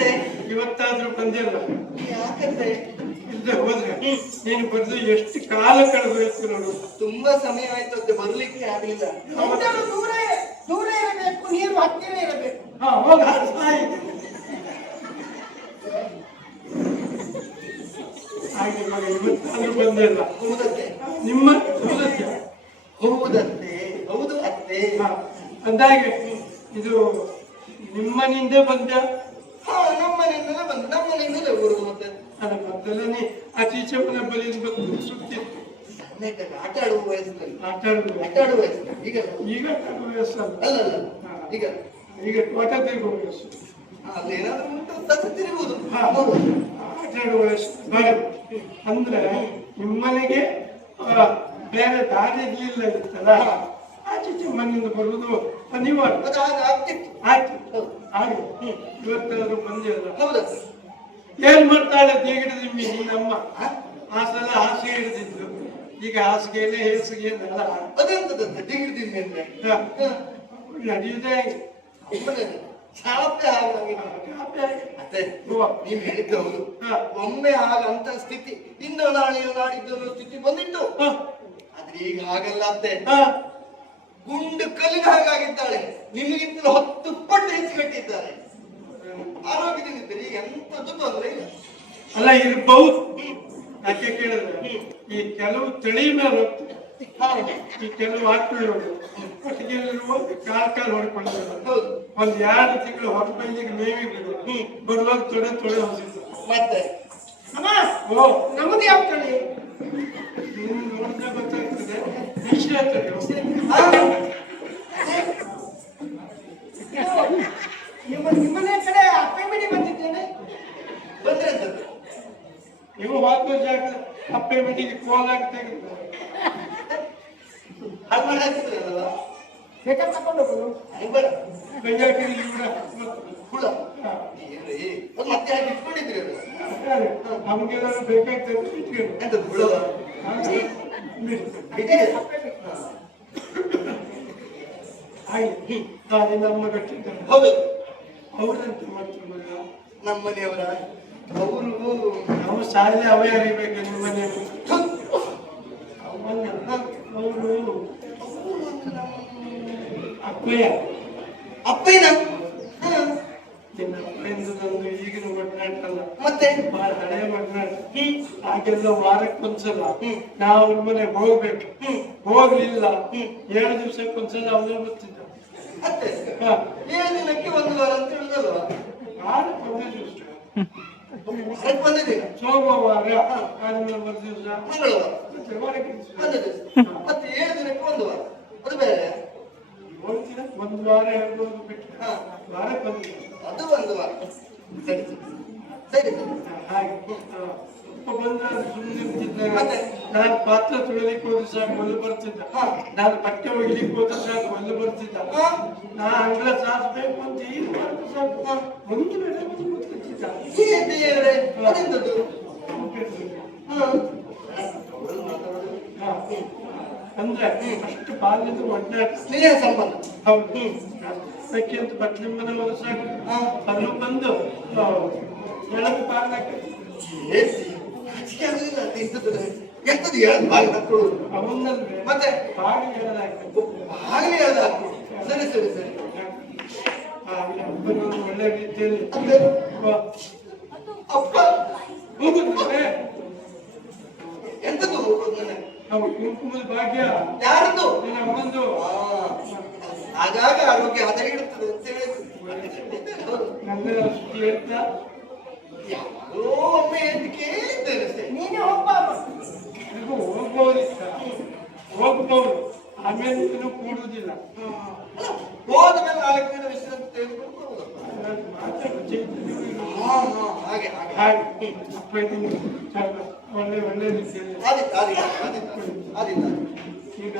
ಯಾಕಂತೆ ಇವತ್ತಾದ್ರೂ ಬಂದಿಲ್ಲ. ಯಾಕಂತೆ ಇಲ್ಲದೆ ಹೋದ್ರೆ ನೀನು ಬಂದು ಎಷ್ಟು ಕಾಲ ಕಳೆದೋಯ್ತು ನೋಡು. ತುಂಬಾ ಸಮಯ ಆಯ್ತು ಅಂತ ಬರ್ಲಿಕ್ಕೆ ಆಗ್ಲಿಲ್ಲ. ದೂರ ದೂರ ಇರಬೇಕು, ನೀರು ಹತ್ತಿರ ಇರಬೇಕು. ಹೋಗ ಹಾಗೆ ಮಗ ಇವತ್ತಾದ್ರೂ ಬಂದಿಲ್ಲ. ಹೌದತ್ತೆ ನಿಮ್ಮ ಸೌಲಭ್ಯ ಹೌದತ್ತೆ ಹೌದು ಅತ್ತೆ. ಅಂದಾಗೆ ಇದು ನಿಮ್ಮನಿಂದೇ ಬಂದ? ನಮ್ಮನೆಯಿಂದಲೇ ಬಂದು ನಮ್ಮನೆಯಿಂದಲೇ ಬರುದು. ಮತ್ತೆ ಅದ ಮೊದಲನೇ ಆಚೀಚೆ ಮನೆ ಬಲಿಯಿಂದ ಬಂದು ಸುತ್ತಿತ್ತು. ಆಟ ಆಡುವ ವಯಸ್ಸಲ್ಲಿ ಆಟ ಆಟ ಆಡುವ ವಯಸ್ಸಲ್ಲಿ ಈಗ ಈಗ ವಯಸ್ಸಲ್ಲ. ಅಲ್ಲ ಈಗ ಈಗ ತೋಟ ತಿರುಗುವ ವಯಸ್ಸು. ಅದೇನಾದ್ರೂ ಉಂಟು ತಕ್ಕ ತಿರುಗುವುದು. ಆಟ ಆಡುವ ವಯಸ್ಸು. ಅಂದ್ರೆ ನಿಮ್ಮನೆಗೆ ಬೇರೆ ದಾರಿ ಇರ್ಲಿಲ್ಲ ಇತ್ತಲ್ಲ, ಆಚೀಚೆ ಮನೆಯಿಂದ ಬರುವುದು ಅನಿವಾರ್ಯ. ಆಯ್ತು ಹಾಗೆ ಇವತ್ತಾದ್ರೂ ಬಂದಿಲ್ಲ. ಹೌದಾ? ಏನ್ ಮಾಡ್ತಾಳೆ ದೇಗಿಡ ನಿಮ್ಮಿ ನಿನ್ನಮ್ಮ? ಆ ಸಲ ಹಾಸಿಗೆ ಹಿಡಿದಿದ್ದು, ಈಗ ಹಾಸಿಗೆಯಲ್ಲೇ ಹೇಸಿಗೆ ಅದೆಂತದಂತೆ ಡಿಗಿಡ್ದಿನಿ ಅಂದ್ರೆ ನಡೆಯುವುದೇ ಚಾಪೆ ಅತ್ತೆ ನೀವ್ ಹೇಳಿದ್ದು ಹೌದು. ಒಮ್ಮೆ ಹಾಗಂತ ಸ್ಥಿತಿ ಇಂದು ನಾಳೆಯೋ ನಾಡಿದ್ದು ಸ್ಥಿತಿ ಬಂದಿತ್ತು. ಆದ್ರೆ ಈಗ ಹಾಗಲ್ಲ ಅತ್ತೆ. ಗುಂಡು ಕಲ್ಲಿನ ಹಾಗಾಗಿದ್ದಾಳೆ. ನಿಮಗಿಂತಲೂ 10 ಪಟ್ಟು ಹೆಚ್ಚು ಕಟ್ಟಿದ್ದಾರೆ. ಆರೋಗ್ಯದಿಂದಿದ್ದಾರೆ. ಈಗ ಎಂತದ್ದು ತೊಂದರೆ ಇಲ್ಲ. ಅಲ್ಲ ಇರ್ಬಹುದು. ಯಾಕೆ ಕೇಳಿದ್ರೆ ಈ ಕೆಲವು ತಳಿ ಮೇಲೆ ಹೋಗ್ತದೆ, ಈ ಕೆಲವು ಆಕಳು ಒಟ್ಟಿಗೆಲ್ಲಿರುವ ಕಾಲ್ ಹೊಡ್ಕೊಂಡಿದ್ದಾರೆ. ಒಂದ್ 2 ತಿಂಗಳು ಹೊರಬೈಲಿಗೆ ಮೇವಿಗೆ ಬಿಡು, ಬರುವಾಗ ತೊಡೆ ಹೊಸಿದ್ರು. ಮತ್ತೆ ನಮ್ಮದು ಯಾವ ತಳಿ? ನೋಡಿದ್ರೆ ಗೊತ್ತಾಗ್ತದೆ. ಮಿಶ್ರ ತಳಿ. ನಿಮ್ಮನೆ ಕಡೆ ಅಪ್ಪೆ ಮಿಡಿ ಬಂದಿದ್ದೇನೆ. ಬಂದ್ರೆ ಅಂತದ್ದು ನೀವು ಹಾಕೋ ಜಾಗ ಅಪ್ಪೆ ಮಿಡಿಗೆ ಕೋಲಾಗಿ ತೆಗೆದು ಹಾಗೆ ಮಾಡಿ ಹಾಕಿದ್ರಲ್ಲ, ಬೇಕಾದ್ರೆ ತಕೊಂಡು ಹೋಗುದು. ಕೈಯಾಕಿರಿ ಹುಳ ಮತ್ತೆ ಹಾಗೆ ಇಟ್ಕೊಂಡಿದ್ರಿ ಅದು. ನಮ್ಗೆಲ್ಲಾರು ಬೇಕಾಗ್ತದೆ. ಎಂತ ಹುಳ ಹಾಗೆ ನಮ್ಮ ಗಟ್ಟಿದ್ದಾರೆ. ಹೌದು ಅವ್ರಂತ ಮಾಡ್ತಾರೆ ನಮ್ಮನೆಯವರ ಅವರು ನಾವು ಶಾಲೆ ಅವೇ ಅರಿಬೇಕು. ನಿಮ್ಮನೆ ಅವರು ಅಪ್ಪಯ್ಯನ ನಿನ್ನ ಅಪ್ಪಯಿಂದ ನಂದು ಈಗಿನ ಒಡನಾಟ ಅಲ್ಲ, ಮತ್ತೆ ಬಹಳ ಹಳೆಯ ಒಡನಾಟ. ಹಾಗೆಲ್ಲ ವಾರಕ್ಕೊಂದ್ಸಲ ನಾವು ಅವ್ರ ಮನೆಗೆ ಹೋಗ್ಬೇಕು. ಹೋಗ್ಲಿಲ್ಲ 7 ದಿವಸಕ್ಕೊಂದ್ಸಲ ಅವನೇ ಬರ್ತಿದ್ದ. ಅತ್ತೆ 7 ದಿನಕ್ಕೆ 1 ವಾರ ಅಂತ ಹೇಳುದಲ್ವಾ? ವಾರಕ್ಕೆ 1 ದಿವಸ. ಬಂದಿದ್ದೀರ ಸೋಮವಾರ ಆದ್ಮೇಲೆ ಒಂದು ದಿವಸ ಮಂಗಳವಾರ ಮತ್ತೆ ವಾರಕ್ಕೆ ಮತ್ತೆ 7 ದಿನಕ್ಕೆ 1 ವಾರ. ಅದು ಬೇರೆ. 1 ವಾರ 2 ಬಿಟ್ಟು ವಾರಕ್ಕೆ 1 ದಿವಸ. ಅದು 1 ವಾರ. ಸರಿ ಸರಿ ಹಾಗೆ ಬಂದ ಸುಮ್ಮನೆ ನಾನು ಪಾತ್ರ ತೊಳಿಲಿಕ್ಕೆ ಹೋದ್ರೆ ಸಾಕು ಒಲ್ಲು ಬರ್ತಿದ್ದ. ನಾನು ಬಟ್ಟೆ ಒಯ್ಲಿಕ್ಕೆ ಹೋದ್ರೆ ಸಾಕು ಒಲ್ಲು ಬರ್ತಿದ್ದ. ನಾ ಅಂಗ್ಲ ಸಾಸ್ಬೇಕು ಅಂತ ಈಗ ಮಾಡಿದ್ರೆ ಸಾಕು ಮುಂದೆ ಬೇಡ ಗೊತ್ತಿದ್ದ. ಅಂದ್ರೆ ಅಷ್ಟು ಬಾಲ್ಯದ ಒಡನಾಟ ಸ್ನೇಹ ಸಂಬಂಧ. ಹೌದು. ಅದಕ್ಕೆ ಅಂತ ಬಟ್ಲಿಮ್ಮನ ಹೋದ್ರೆ ಸಾಕು ಅಲ್ಲೂ ಬಂದು ಎಳಕು ಬಾಗ್ಲಕ್ಕೆ ಎಂತದ್ದು ಹೇಳದ್ ಬಾಗಿಲು ಹಾಕೊಳ್ಳು ಅವನಲ್ವೇ ಮತ್ತೆ ಬಾಗಿಲು ಹೇಳದಾಗ್ತದೆ. ಬಾಗಿಲು ಹೇಳದ್ ಹಾಕೊಳ್ಳು. ಸರಿ ಸರಿ ಸರಿ. ಒಳ್ಳೆ ರೀತಿಯಲ್ಲಿ ಅಪ್ಪ ಹೋಗುತ್ತಂದ್ರೆ ಎಂತದ್ದು ಹೋಗೋದು ನಾವು ಕುಂಕುಮದ ಭಾಗ್ಯ ಯಾರದ್ದು ಅವನೊಂದು ಆಗಾಗ ಆರೋಗ್ಯ ಹದಗೆಡುತ್ತದೆ ಅಂತ ಹೇಳಿ ನನ್ನ ಸುದ್ದಿ ಹೇಳ್ತಾ ಯಾವುದೋ ಒಮ್ಮೆ ಅಂತ ಕೇಳಿದ್ದೇನೆ ಅಷ್ಟೇ. ನೀನೇ ಒಬ್ಬ ಹೋಗ್ಬಹುದು ಆಮೇಲೆ ನೀನು ಕೂಡುವುದಿಲ್ಲ. ಹೋದ ಮೇಲೆ 4 ದಿನ ವಿಶ್ರಾಂತಿ ತೆಗೆದುಕೊಂಡು ಹಾಗೆ ಹಾಗೆ ಒಳ್ಳೆ ಒಳ್ಳೆ ರೀತಿಯಲ್ಲಿ ಈಗ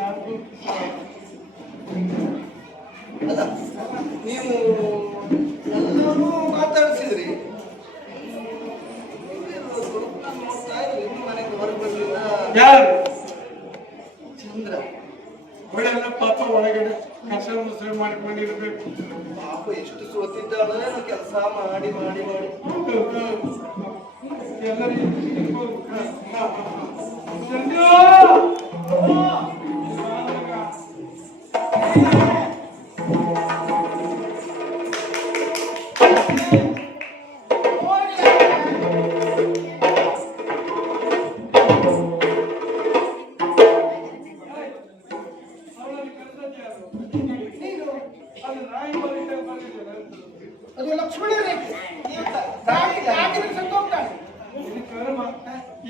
ಅಲ್ಲ ನೀವು ಎಲ್ಲರೂ ಮಾತಾಡಿಸಿದ್ರಿ. ನಿಮ್ಮ ಮನೆಗೆ ಹೊರಗೆ ಬರಲಿಲ್ಲ. ಯಾರು? ಚಂದ್ರ ಒಳ್ಳೆಲ್ಲ ಪಾಪ ಒಳಗಡೆ ಕಸ ಮುಸ್ರೆ ಮಾಡ್ಕೊಂಡಿರೋ ಕೊಡ್ಬೇಕು. ಪಾಪ ಎಷ್ಟು ಸೋತಿದ್ದಾಳೆ ಕೆಲಸ ಮಾಡಿ ಮಾಡಿ ಮಾಡಿ. ಎಲ್ಲರಿಗೂ ಅದು ಲಕ್ಷ್ಮಣ ರೇಖೆ ದಾಟಿದ್ರೆ ಸತ್ತು ಹೋಗ್ತಾನೆ.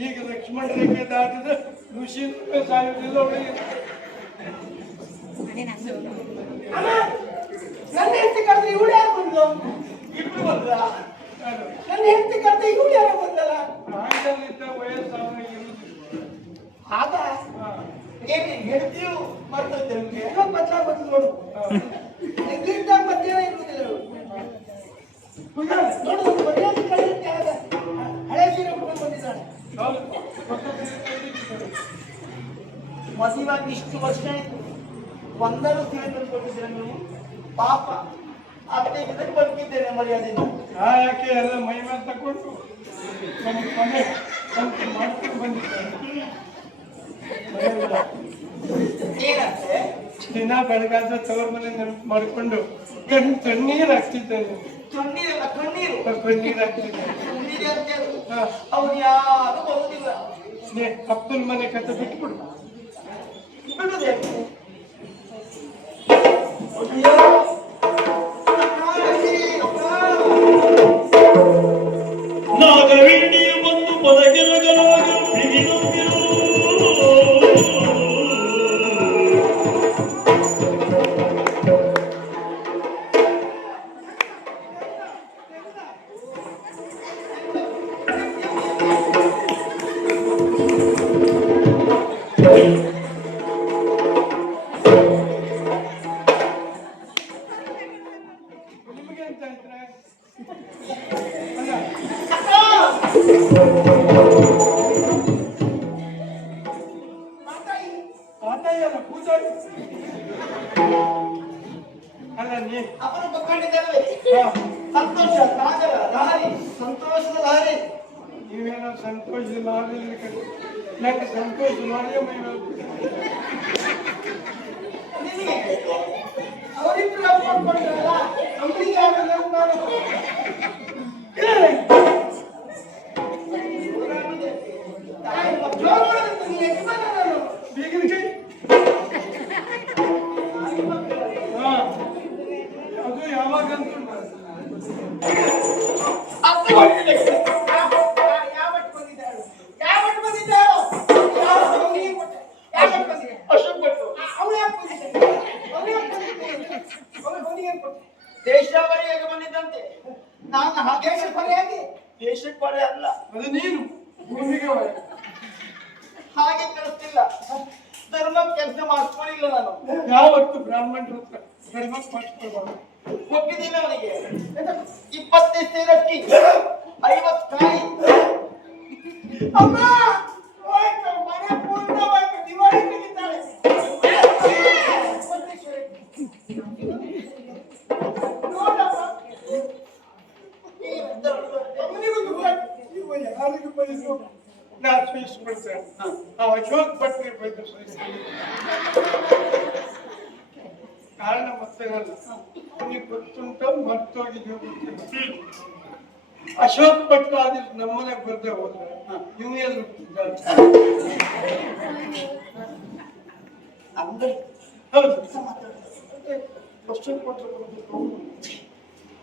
ಈಗ ಲಕ್ಷ್ಮಣ ರೇಖೆ ದಾಟಿದ ಋಷಿ ಸಾಯುವುದಿಲ್ಲ ಅವಳಿಗೆ. ಅಮ್ಮ ನನ್ನ ಹೆಂಡತಿ ಕರೆದ್ರೆ ಇವಳು ಯಾರು ಬಂದ್ಲು? ಇಬ್ರು ಬಂದ್ರ? ನನ್ನ ಹೆಂಡತಿ ಕರೆದ್ರೆ ಇವಳು ಯಾರು ಬಂದಲ್ಲ? ಪ್ರಾಯದಲ್ಲಿದ್ದ ವಯಸ್ಸಾವಣಿಗೆ ಆಗ ಏನೇ ಹೆಂಡತಿಯು ಬರ್ತೈತೆ ನಿಮ್ಗೆ? ಬದಲಾಗೋದು ನೋಡು. ಎಲ್ಲಿದ್ದಾಗ ಮಧ್ಯಾಹ್ನ ಇರುವುದಿಲ್ಲ ನೋಡು. ಮರ್ಯಾದೆ ಕಳೆಯುತ್ತೆ ಆಗ. ಹಳೆ ಸೀರೆ ಉಟ್ಕೊಂಡು ಬಂದಿದ್ದಾಳೆ. ಮದುವಾಗಿ ಇಷ್ಟು ವರ್ಷ ಆಯ್ತು, ಒಂದರೂ ಸೀರೆ ತಂದುಕೊಟ್ಟಿದ್ದೀರ ನೀವು? ಪಾಪ ಅತ್ತೆ ಇದಕ್ಕೆ ಬದುಕಿದ್ದೇನೆ ಮರ್ಯಾದೆಯಿಂದ. ಯಾಕೆ ಎಲ್ಲ ಮೈ ಮೇಲೆ ತಗೊಂಡು ನಮ್ಮ ಮನೆ ಮಾಡ್ಕೊಂಡು ಬಂದಿದ್ದಾರೆ. ಏನಂತೆ? ದಿನ ಬೆಳಗಾದ ತವರ ಮನೆ ನೆನಪು ಮಾಡಿಕೊಂಡು ತಣ್ಣೀರು ಹಾಕ್ತಿದ್ದೇನೆ. ಕಣ್ಣೀರಲ್ಲ ಕಣ್ಣೀರು. ಕಣ್ಣೀರು ಹಾಕ್ತಿದ್ದೇನೆ. ಕಣ್ಣೀರು ಅಂತ ಅವ್ರು ಯಾರು ಬರುವುದಿಲ್ಲ. ಅಪ್ಪನ ಮನೆ ಕತೆ ಬಿಟ್ಬಿಡು. ಬಿಡುದೇ ನಾಗವೇಣಿಯು ಬಂದು ಪದಗೆಲಗಲಾಗ ಬಿಗಿನೊಂದಿರು ನಿಮಗೆ ಅಂತ ಇದ್ರೆ ಅಲ್ಲ ಮಾತಾಡಲ್ಲ ಕೂತಾಡಿ ಅಲ್ಲ ನೀ ಅವನು ಬಕ್ಕೊಂಡಿದ್ದಲ್ವೇ? ಸಂತೋಷ ಸಾಗರ ಲಹರಿ, ಸಂತೋಷದ ಲಹರಿ. ನೀವೇನೋ ಸಂತೋಷ ಮಾಡಲಿಲ್ಲ ಯಾಕೆ ಸಂತೋಷ ಮಾಡಿಯೋ ಮೈ ನಿನಗೆ ಅವರಿಬ್ರು ಅಪ್ಕೊಂಡ್ರಲ್ಲ ಅವರಿಗೆ ಆಗಲ್ಲ ನಾನು ಬೀಗಿನ ಕೈ ಅದು ಯಾವಾಗಂತೂ ದೇಶವರಿಗೆ ಬಂದಿದ್ದಂತೆ. ನಾನು ಹಾಗೆ ಪರ್ಯಾಗಿ ದೇಶಕ್ಕೆ ಬರೆ ಅಲ್ಲ, ಅದು ನೀನು ಭೂಮಿಗೆ ಹೋಯ. ಹಾಗೆ ಕಳಿಸ್ತಿಲ್ಲ. ಧರ್ಮ ಕೆಲಸ ಮಾಡಿಸ್ಕೊಳ್ಳಿಲ್ಲ ನಾನು. ಯಾವತ್ತು ಬ್ರಾಹ್ಮಣರ ಹತ್ರ ಧರ್ಮ ಮಾಡಿಸ್ಕೊಳ್ಬಾರ್ದು. ಒಪ್ಪಿದ್ದೀನಿ ಅವನಿಗೆ. 25 ಸೇರಕ್ಕಿ 50 ಕಾಯಿ. ಅಮ್ಮ ಹೋಯ್ತು ಮನೆ ಪೂರ್ಣವಾಯ್ತು. ದಿವಾಳಿ ತೆಗಿತಾಳೆ. ನೋಡಪ್ಪ ಅವನಿಗೊಂದು ಇವ ಯಾರಿಗೂ ಬೈದ್ರು ನಾ ಸಹಿಸ್ಬಿಡ್ತೇನೆ. ಆ ಅಶೋಕ್ ಭಟ್ರಿಗೆ ಬೈದ್ರು ಸಹಿಸ್ತೀನಿ. ಕಾರಣ ಮತ್ತೇನಲ್ಲ, ನಿಮಗೆ ಗೊತ್ತುಂಟ ಮರ್ತೋಗಿದ್ದೀವಿ ಗೊತ್ತಿಲ್ಲ. ಅಶೋಕ್ ಭಟ್ ಆದ್ರೆ ನಮ್ಮನೆ ಬರ್ದೆ ಹೋದ್ರೆ ನೀವು ಎಲ್ಲಿ ಹುಟ್ಟಿದ್ದಾರೆ? ಅಂಗಡಿ ಹೌದು ಅಶೋಕ್ ಭಟ್ರು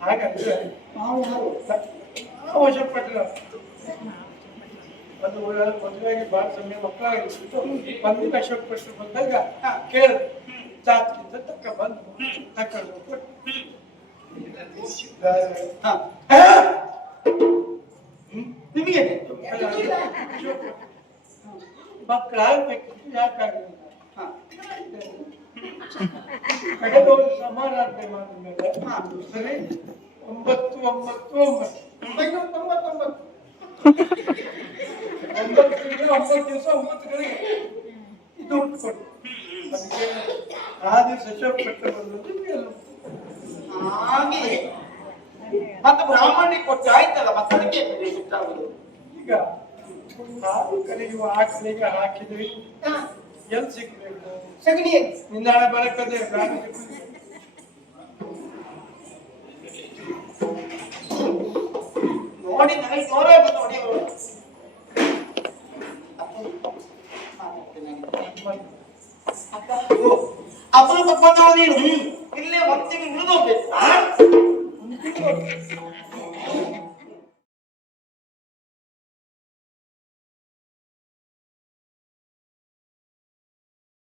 ಹಾಗಂದ್ರೆ ನಾವು ಯಾರು? ನಾವು ಅಶೋಕ್ ಭಟ್ರ ಅದು ಮದುವೆಗೆ ಬಹಳ ಸಮಯ ಮಕ್ಕಳಾಗಿತ್ತು. ಬಂದಿದ್ದ ಅಶೋಕ್ ಭಟ್ರು ಬಂದಾಗ ಕೇಳಿದೆ ಜಾತಿಗಿಂತ ತಕ್ಕ ಬಂದು ತಕೊಂಡು ನಿಮಗೆ ಮಕ್ಕಳಾಗಬೇಕು ಯಾಕಾಗಲಿಲ್ಲ. ಕಡೆದವರು ಸಮಾರಾಧನೆ ಮಾಡಿದ ಮೇಲೆ ಸರಿ 9 9 9 9 ದಿವಸ 9 ಕಡೆಗೆ ಇದು ಉಟ್ಕೊಂಡು ಅದಕ್ಕೆ ಆ ದಿವಸ ಅಶೋಕ್ ಭಟ್ರು ಬಂದದ್ದು ಹಾಗೆ ಮತ್ತೆ ಬ್ರಾಹ್ಮಣಿಗೆ ಕೊಟ್ಟು ಆಯ್ತಲ್ಲ ಮತ್ತೆ ಅದಕ್ಕೆ ಗೊತ್ತಾಗುದು. ಈಗ ಹಾಲು ಕರೆಯುವ ಆಕಳಿಗೆ ಹಾಕಿದ್ವಿ ಎಲ್ಲಿ ಸಿಗ್ಬೇಕು? ಸಗಣಿ ನಿನ್ನಾಳೆ ಬರಕದೆ ನೋಡಿ ನನಗೆ ಜೋರಾಗಿ ನೋಡಿ ಅಪರೂಪ ಬಂದವ ನೀನು ಇಲ್ಲೇ ಹೊತ್ತಿಗೆ ಉಳಿದೋಗ್ಬೇಕು.